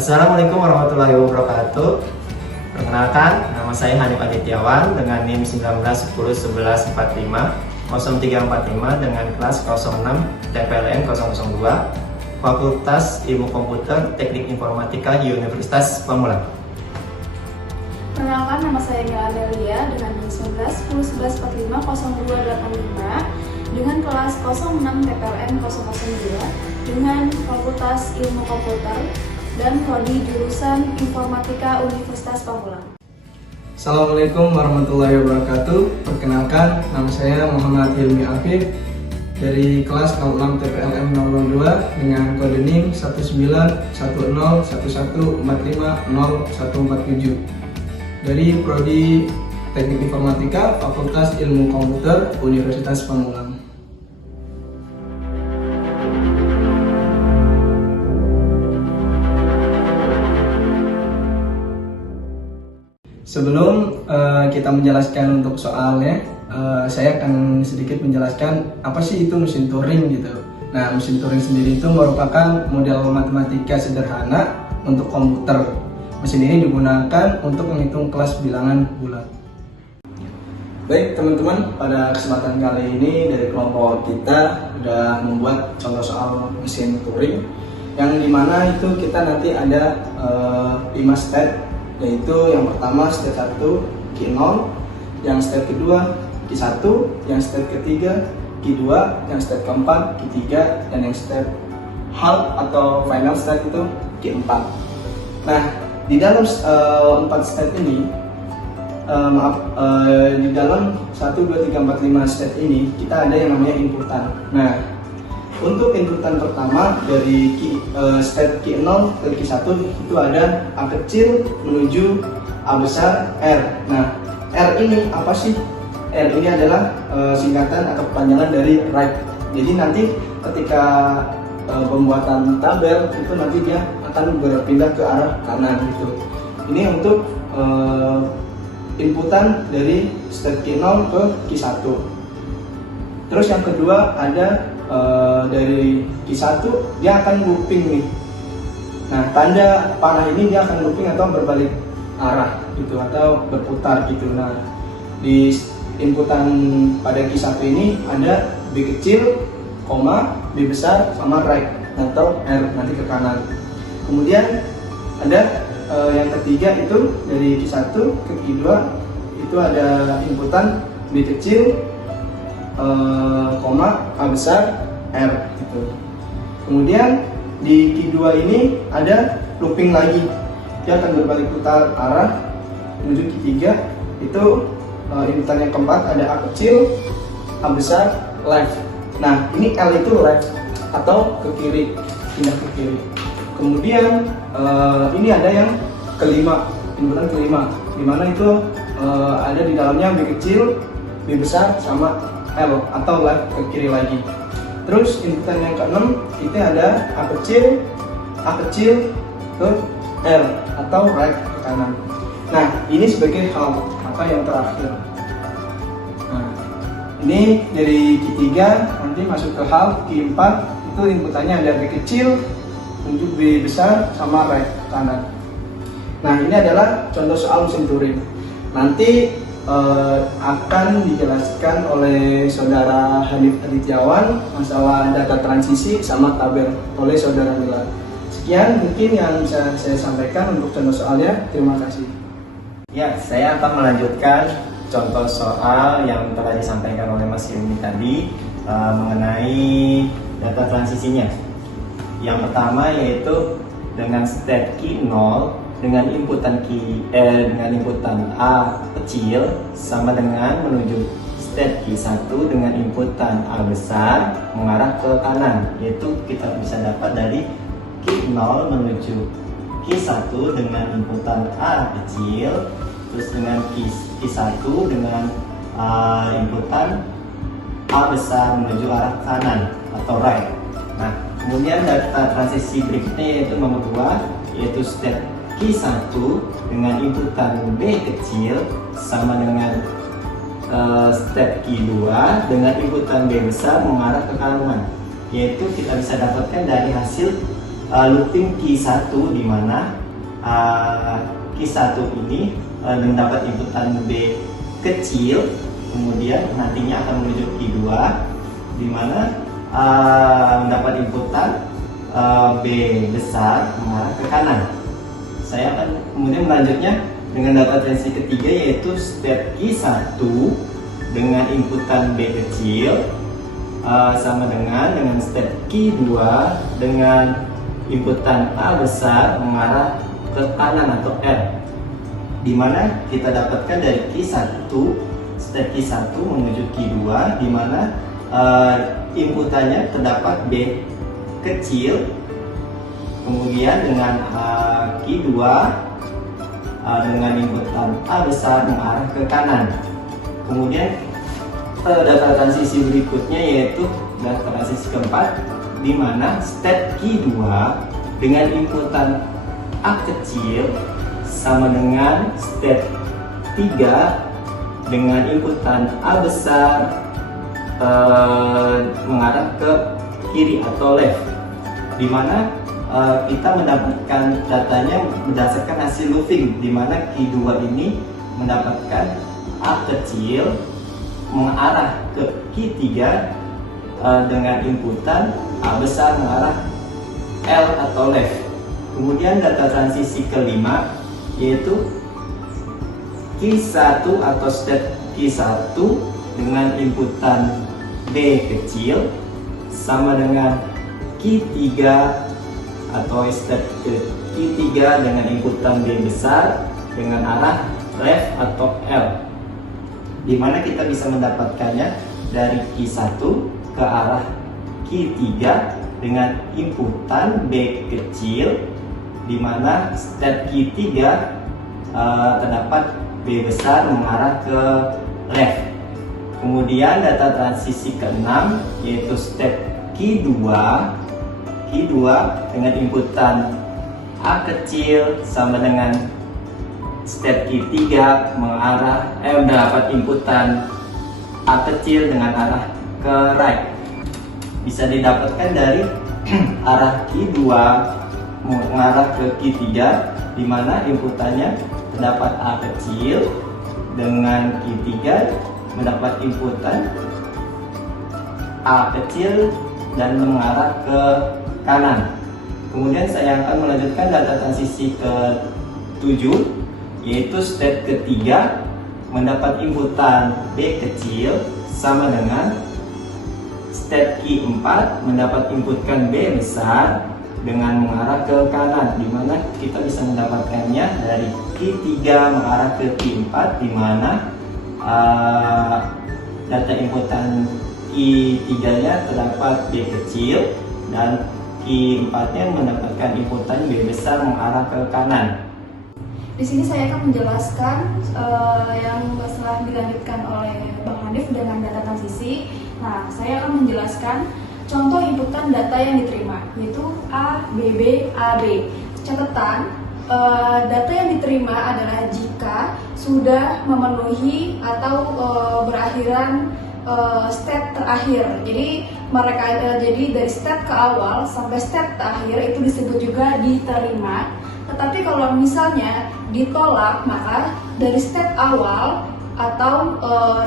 Assalamualaikum warahmatullahi wabarakatuh. Perkenalkan, nama saya Hanif Adityawan dengan NIM 19101145 0345 dengan kelas 06 TPLN 002 Fakultas Ilmu Komputer Teknik Informatika Universitas Pamulang. Perkenalkan, nama saya Mila Amelia dengan NIM 19101145 0285 dengan kelas 06 TPLN 002 dengan Fakultas Ilmu Komputer dan prodi jurusan Informatika Universitas Pamulang. Assalamualaikum warahmatullahi wabarakatuh. Perkenalkan, nama saya Muhammad Hilmi Afif dari kelas 06 TPLN 002 dengan kode NIM 19101450147 dari prodi Teknik Informatika Fakultas Ilmu Komputer Universitas Pamulang. Sebelum kita menjelaskan untuk soalnya, saya akan sedikit menjelaskan apa sih itu mesin Turing gitu. Nah, mesin Turing sendiri itu merupakan model matematika sederhana untuk komputer. Mesin ini digunakan untuk menghitung kelas bilangan bulat. Baik teman-teman, pada kesempatan kali ini dari kelompok kita sudah membuat contoh soal mesin Turing yang dimana itu kita nanti ada 5 step, yaitu yang pertama step 1 Q0, yang step kedua Q1, yang step ketiga Q2, yang step keempat Q3, dan yang step half atau final step itu Q4. Nah, di dalam 4 step ini di dalam 1, 2, 3, 4, 5 step ini kita ada yang namanya inputan. Nah, untuk inputan pertama dari step Q0 ke Q1 itu ada A kecil menuju A besar R. Nah, R ini apa sih? R ini adalah singkatan atau kepanjangan dari right. Jadi nanti ketika pembuatan tabel itu nanti dia akan berpindah ke arah kanan gitu. Ini untuk inputan dari step Q0 ke Q1. Terus yang kedua ada dari Q1 dia akan looping nih. Nah, tanda panah ini dia akan looping atau berbalik arah gitu atau berputar gitu. Nah, di inputan pada Q1 ini ada B kecil, B besar sama right atau R nanti ke kanan. Kemudian ada yang ketiga itu dari Q1 ke Q2 itu ada inputan B kecil, A besar R gitu. Kemudian di Q2 ini ada looping lagi, dia akan berbalik putar arah menuju Q3. Itu inputan yang keempat ada A kecil, A besar, left. Nah, ini L itu left atau ke kiri, pindah ke kiri. Kemudian ini ada yang kelima, inputan kelima, dimana itu ada di dalamnya B kecil, B besar sama L atau left ke kiri lagi. Terus inputan yang keenam itu ada A kecil ke R atau right ke kanan. Nah, ini sebagai hal apa yang terakhir. Nah, ini dari Q3 nanti masuk ke hal Q4 itu inputannya ada B kecil menuju B besar sama right ke kanan. Nah, ini adalah contoh soal mesin Turing. Nanti akan dijelaskan oleh saudara Hanif Adityawan masalah data transisi sama tabel oleh saudara Mila. Sekian mungkin yang bisa saya sampaikan untuk contoh soalnya. Terima kasih. Ya, saya akan melanjutkan contoh soal yang telah disampaikan oleh Mas Hilmi tadi mengenai data transisinya. Yang pertama yaitu dengan step Q0 dengan inputan A kecil sama dengan menuju step Q1 dengan inputan A besar mengarah ke kanan, yaitu kita bisa dapat dari Q0 menuju Q1 dengan inputan A kecil, terus dengan Q1 dengan inputan A besar menuju arah kanan atau right. Nah, kemudian data transisi berikutnya yaitu nomor 2, yaitu step Q1 dengan inputan B kecil sama dengan step Q2 dengan inputan B besar mengarah ke kanan, yaitu kita bisa dapatkan dari hasil looping Q1 di mana Q1 ini mendapat inputan B kecil, kemudian nantinya akan menuju Q2 di mana mendapat inputan B besar mengarah ke kanan. Saya akan kemudian melanjutnya dengan data transisi ketiga, yaitu step Q1 dengan inputan B kecil sama dengan step Q2 dengan inputan A besar mengarah ke kanan atau R, di mana kita dapatkan dari Q1, step Q1 menuju Q2 di mana inputannya terdapat B kecil, kemudian dengan Q2 dengan inputan A besar mengarah ke kanan. Kemudian data transisi berikutnya yaitu data transisi keempat, di mana step Q2 dengan inputan A kecil sama dengan step 3 dengan inputan A besar mengarah ke kiri atau left, di mana kita mendapatkan datanya berdasarkan hasil looping, di mana Q2 ini mendapatkan A kecil mengarah ke Q3 dengan inputan A besar mengarah L atau left. Kemudian data transisi kelima yaitu Q1 atau step Q1 dengan inputan B kecil sama dengan Q3 atau step Q3 dengan inputan B besar dengan arah left atau L, di mana kita bisa mendapatkannya dari Q1 ke arah Q3 dengan inputan B kecil, di mana step Q3 terdapat B besar mengarah ke left. Kemudian data transisi ke-6 yaitu step Q2 dengan inputan A kecil sama dengan step Q3 mendapat inputan A kecil dengan arah ke right. Bisa didapatkan dari arah Q2 mengarah ke Q3, di mana inputannya terdapat A kecil dengan Q3 mendapat inputan A kecil dan mengarah ke kanan. Kemudian saya akan melanjutkan data transisi ke-7 yaitu step ketiga mendapat inputan B kecil sama dengan step Q4 mendapat inputkan B besar dengan mengarah ke kanan, di mana kita bisa mendapatkannya dari Q3 mengarah ke Q4, di mana data inputan Q3-nya terdapat B kecil dan Q4-nya mendapatkan inputan B besar mengarah ke kanan. Di sini saya akan menjelaskan yang setelah dilanjutkan oleh Bang Hanif dengan data transisi. Nah, saya akan menjelaskan contoh inputan data yang diterima, yaitu A, B, B, A, B. Catatan, data yang diterima adalah jika sudah memenuhi atau berakhiran step terakhir. Jadi jadi dari step ke awal sampai step terakhir itu disebut juga diterima. Tetapi kalau misalnya ditolak, maka dari step awal atau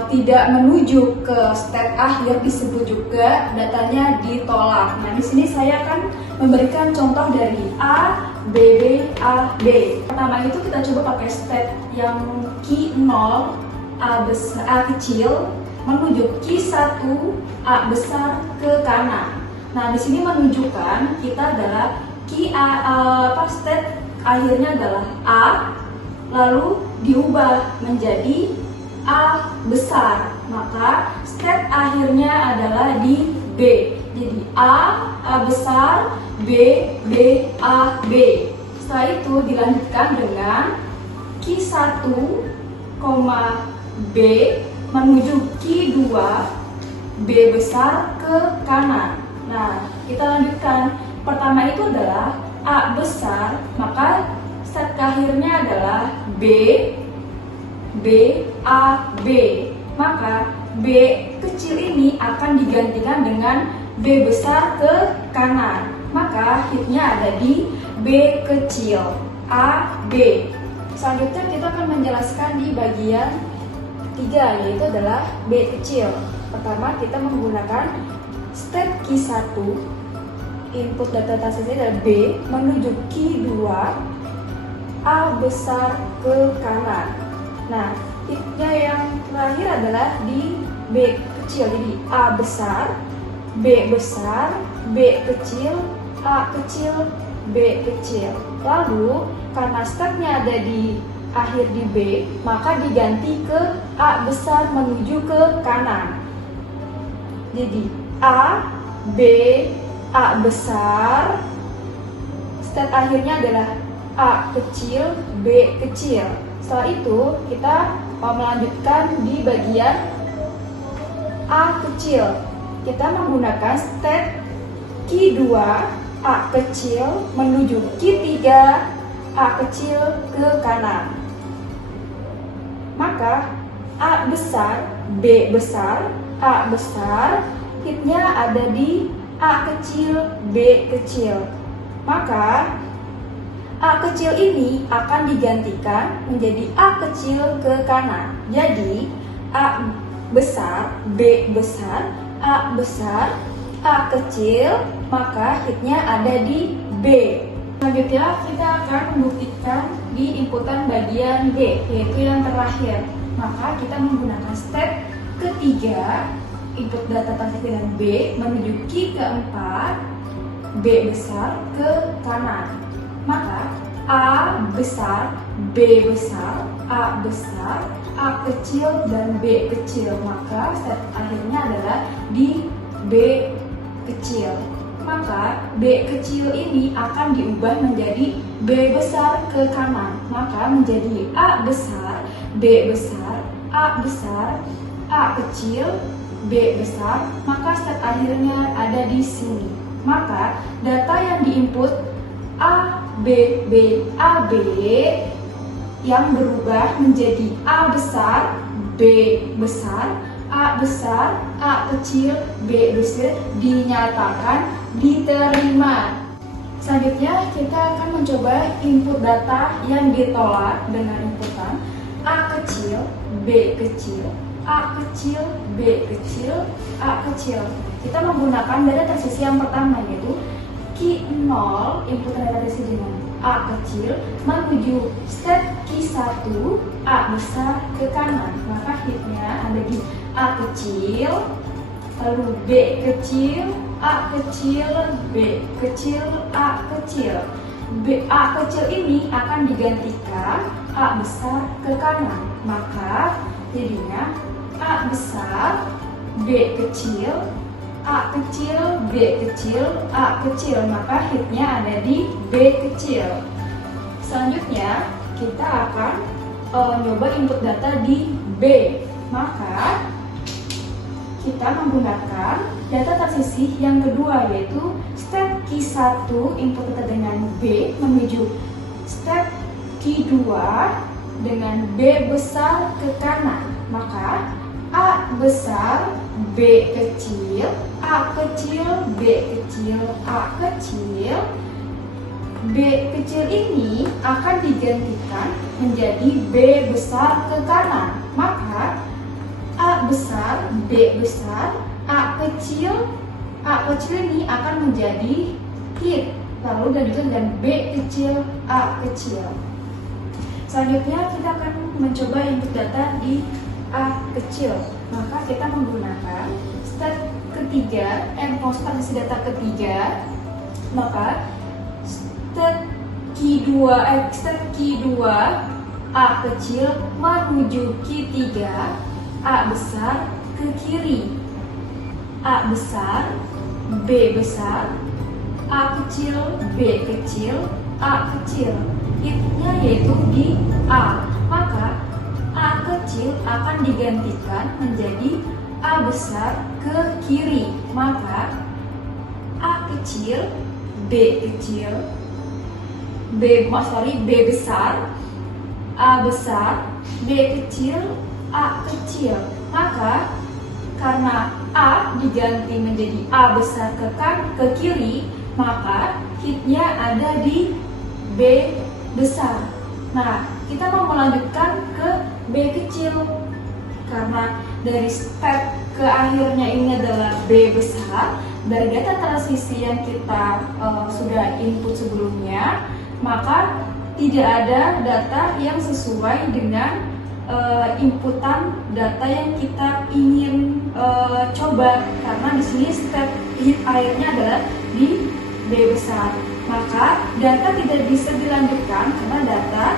tidak menuju ke step akhir disebut juga datanya ditolak. Nah, di sini saya akan memberikan contoh dari A, B, B, A, B. Pertama itu kita coba pakai step yang Q0 A besar A kecil menuju Q1 A besar ke kanan. Nah, di sini menunjukkan kita adalah step akhirnya adalah A, lalu diubah menjadi A besar, maka step akhirnya adalah di B. Jadi A besar, B, B, A, B. Setelah itu dilanjutkan dengan Q1, B menuju Q2, B besar ke kanan. Nah, kita lanjutkan. Pertama itu adalah A besar, maka step akhirnya adalah B, B, A, B. Maka B kecil ini akan digantikan dengan B besar ke kanan. maka hitnya ada di B kecil, A, B. Selanjutnya kita akan menjelaskan di bagian ketiga, yaitu adalah B kecil. Pertama, kita menggunakan step key 1, input data transisi adalah B, menuju key 2, A besar ke kanan. Nah, hitnya yang terakhir adalah di B kecil, jadi A besar, B besar, B kecil, A kecil, B kecil. Lalu karena stepnya ada di akhir di B, maka diganti ke A besar menuju ke kanan. Jadi A, B, A besar, step akhirnya adalah A kecil, B kecil. Setelah itu kita melanjutkan di bagian A kecil. Kita menggunakan step key 2, A kecil menuju key 3, A kecil ke kanan. Maka A besar, B besar, A besar, hitnya ada di A kecil, B kecil. Maka A kecil ini akan digantikan menjadi A kecil ke kanan. Jadi A besar, B besar, A besar, A kecil, maka hitnya ada di B. Selanjutnya kita akan membuktikan di inputan bagian D, yaitu yang terakhir. Maka kita menggunakan step ketiga, input data transisi dengan B menuju key keempat, B besar ke kanan. Maka A besar, B besar, A besar, A kecil, dan B kecil. Maka step akhirnya adalah di B kecil. Maka B kecil ini akan diubah menjadi B besar ke kanan. Maka menjadi A besar, B besar, A besar, A kecil, B besar. Maka step akhirnya ada di sini. Maka data yang diinput A, B, B, A, B yang berubah menjadi A besar, B besar, A besar, A kecil, B besar dinyatakan diterima. Selanjutnya kita akan mencoba input data yang ditolak dengan inputan A kecil, B kecil, A kecil, B kecil, A kecil. Kita menggunakan data transisi yang pertama, yaitu key 0, input data transisi dengan A kecil menuju step key 1, A besar ke kanan. Maka hitnya ada di A kecil, lalu B kecil, A kecil, B kecil, A kecil. A kecil ini akan digantikan A besar ke kanan. Maka jadinya A besar, B kecil, A kecil, B kecil, A kecil. Maka hitnya ada di B kecil. Selanjutnya kita akan coba input data di B. Maka kita menggunakan data transisi yang kedua, yaitu step key 1, input data dengan B menuju step key 2 dengan B besar ke kanan. Maka A besar, B kecil, A kecil, B kecil, A kecil. B kecil ini akan digantikan menjadi B besar ke kanan. Maka A besar, B besar, A kecil ini akan menjadi hit. Lalu dilanjutkan dengan B kecil, A kecil. Selanjutnya kita akan mencoba input data di A kecil. Maka kita menggunakan step ketiga, transisi data ketiga. Maka step key 2 A kecil menuju key 3, A besar ke kiri, A besar, B besar, A kecil, B kecil, A kecil. Hitnya yaitu di A. Maka A kecil akan digantikan menjadi A besar ke kiri. Maka A kecil, B kecil, B besar, A besar, B kecil, A kecil. Maka karena A diganti menjadi A besar ke kiri, maka hitnya ada di B besar. Nah, kita mau melanjutkan ke B kecil karena dari step ke akhirnya ini adalah B besar. Dari data transisi yang kita sudah input sebelumnya, maka tidak ada data yang sesuai dengan inputan data yang kita ingin coba, karena di sini step hit akhirnya adalah di B besar. Maka data tidak bisa dilanjutkan karena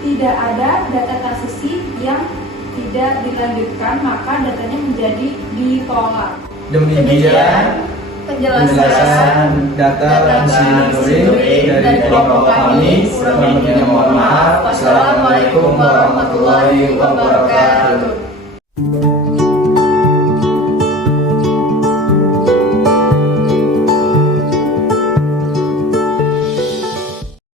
tidak ada data transisi yang tidak dilanjutkan, maka datanya menjadi ditolak. Demikian penjelasan data monitoring dari kelompok kami. Sebelumnya mohon maaf. Wassalamualaikum warahmatullahi wabarakatuh.